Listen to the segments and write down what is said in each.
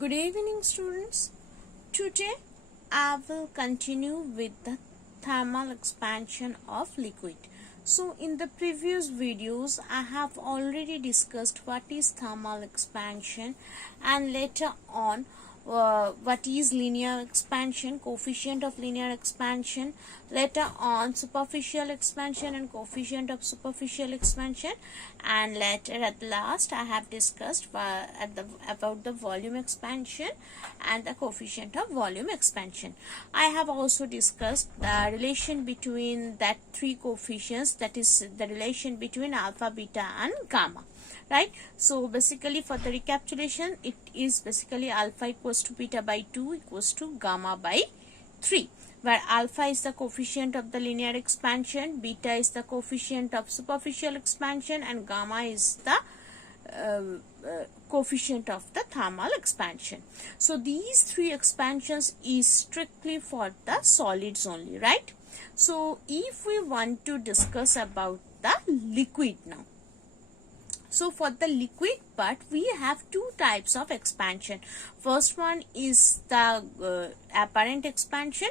Good evening, students. Today I will continue with the thermal expansion of liquid. So in the previous videos I have already discussed what is thermal expansion and later on what is linear expansion, coefficient of linear expansion, later on superficial expansion and coefficient of superficial expansion, and later at last I have discussed about the volume expansion and the coefficient of volume expansion. I have also discussed the relation between that three coefficients, that is the relation between alpha, beta and gamma. Right, so basically for the recapitulation, it is basically alpha equals to beta by 2 equals to gamma by 3, where alpha is the coefficient of the linear expansion, beta is the coefficient of superficial expansion, and gamma is the coefficient of the thermal expansion. So these three expansions is strictly for the solids only, right? So if we want to discuss about the liquid now, so for the liquid part, we have two types of expansion. First one is the apparent expansion,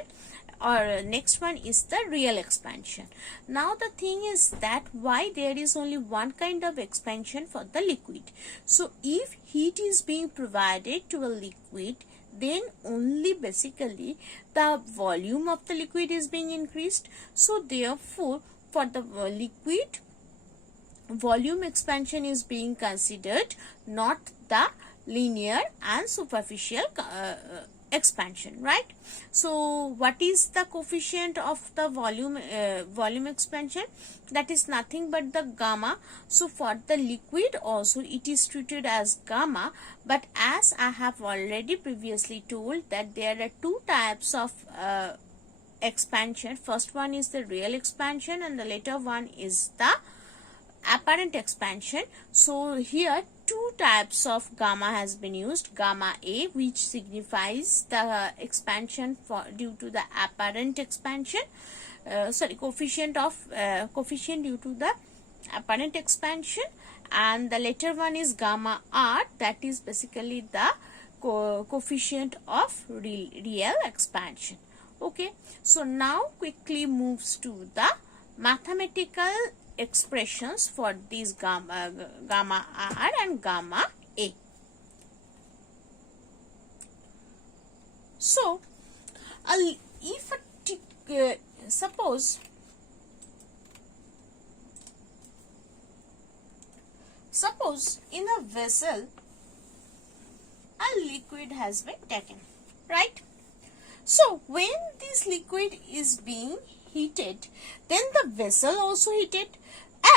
or next one is the real expansion. Now the thing is that why there is only one kind of expansion for the liquid. So if heat is being provided to a liquid, then only basically the volume of the liquid is being increased. So therefore for the liquid, volume expansion is being considered, not the linear and superficial expansion, right? So what is the coefficient of the volume expansion? That is nothing but the gamma. So for the liquid also it is treated as gamma, but as I have already previously told that there are two types of expansion. First one is the real expansion and the later one is the apparent expansion. So here two types of gamma has been used. Gamma A, which signifies the expansion due to the apparent expansion, coefficient due to the apparent expansion, and the later one is gamma R, that is basically the coefficient of real expansion. Okay, so now quickly moves to the mathematical expressions for these gamma R and gamma A. So if suppose in a vessel a liquid has been taken, right? So when this liquid is being heated, then the vessel also heated.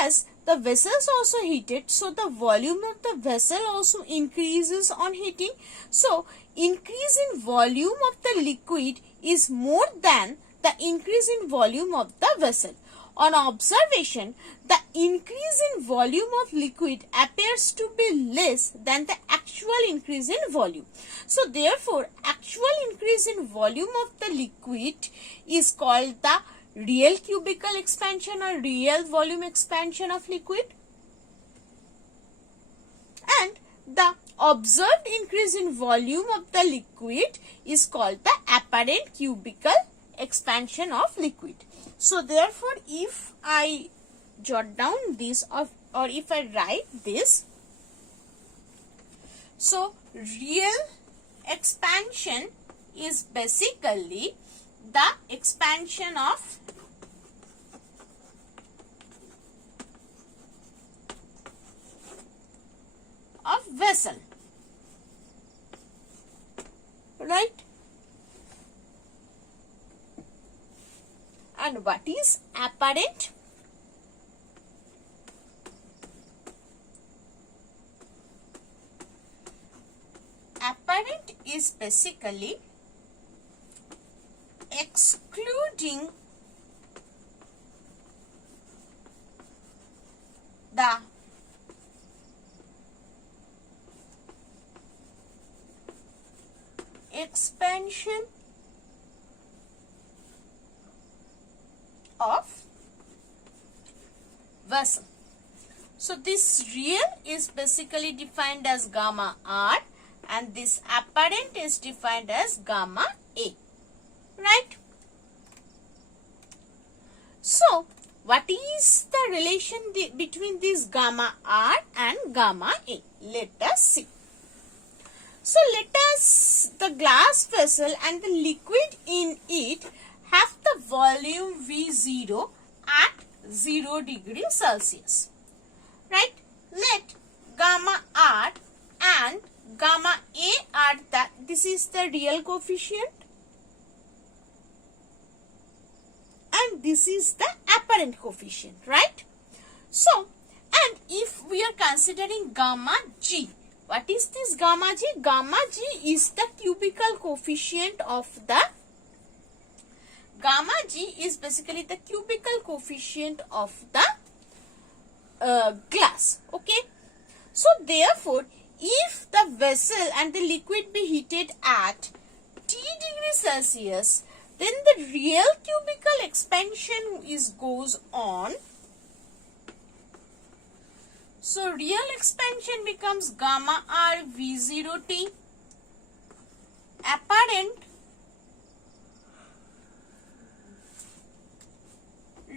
As the vessel is also heated, so the volume of the vessel also increases on heating. So increase in volume of the liquid is more than the increase in volume of the vessel. On observation, the increase in volume of liquid appears to be less than the actual increase in volume. So therefore, actual increase in volume of the liquid is called the real cubical expansion or real volume expansion of liquid, and the observed increase in volume of the liquid is called the apparent cubical expansion of liquid. So therefore if I jot down this or if I write this, so real expansion is basically the expansion of vessel, right? And what is apparent? Apparent is basically excluding the expansion of vessel. So this real is basically defined as gamma R and this apparent is defined as gamma A, right? So, what is the relation between this gamma R and gamma A? Let us see. So, let us, the glass vessel and the liquid in it have the volume V0 at 0 degree Celsius, right? Let gamma R and gamma A are this is the real coefficient and this is the apparent coefficient, right? So, and if we are considering gamma G, what is this gamma G? Gamma G is the cubical coefficient of the, gamma G is basically the cubical coefficient of the glass, okay? So, therefore, if the vessel and the liquid be heated at T degree Celsius, then the real cubical expansion goes on. So, real expansion becomes gamma R V0T. Apparent,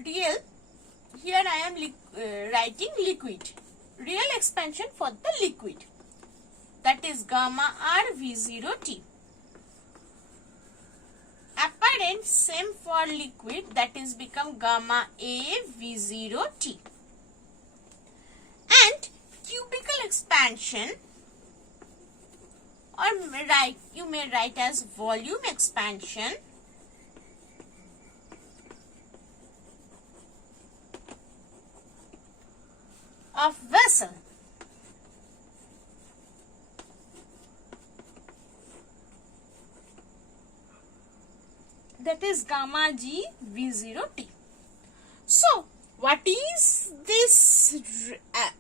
real, here I am writing liquid. Real expansion for the liquid, that is gamma R V0T. Apparent, same for liquid, that is become gamma A V0T. And cubical expansion, or you may write as volume expansion, of vessel, that is gamma G V0T. So, what is this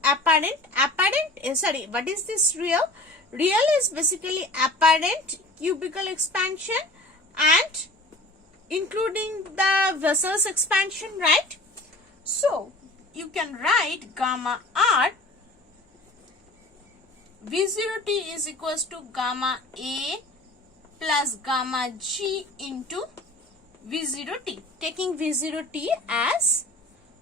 apparent? What is this real? Real is basically apparent cubical expansion and including the vessel's expansion, right? So, you can write gamma R V0T is equals to gamma A plus gamma G into V0T, taking V0T as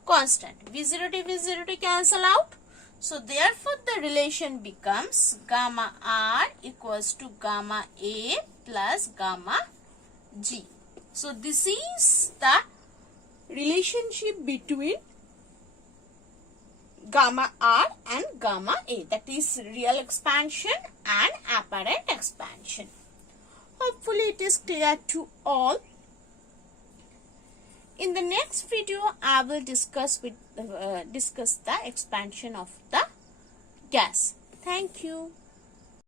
constant. V0T cancel out. So, therefore, the relation becomes gamma R equals to gamma A plus gamma G. So, this is the relationship between gamma R and gamma A, that is real expansion and apparent expansion. Hopefully, it is clear to all. In the next video, I will discuss the expansion of the gas. Thank you.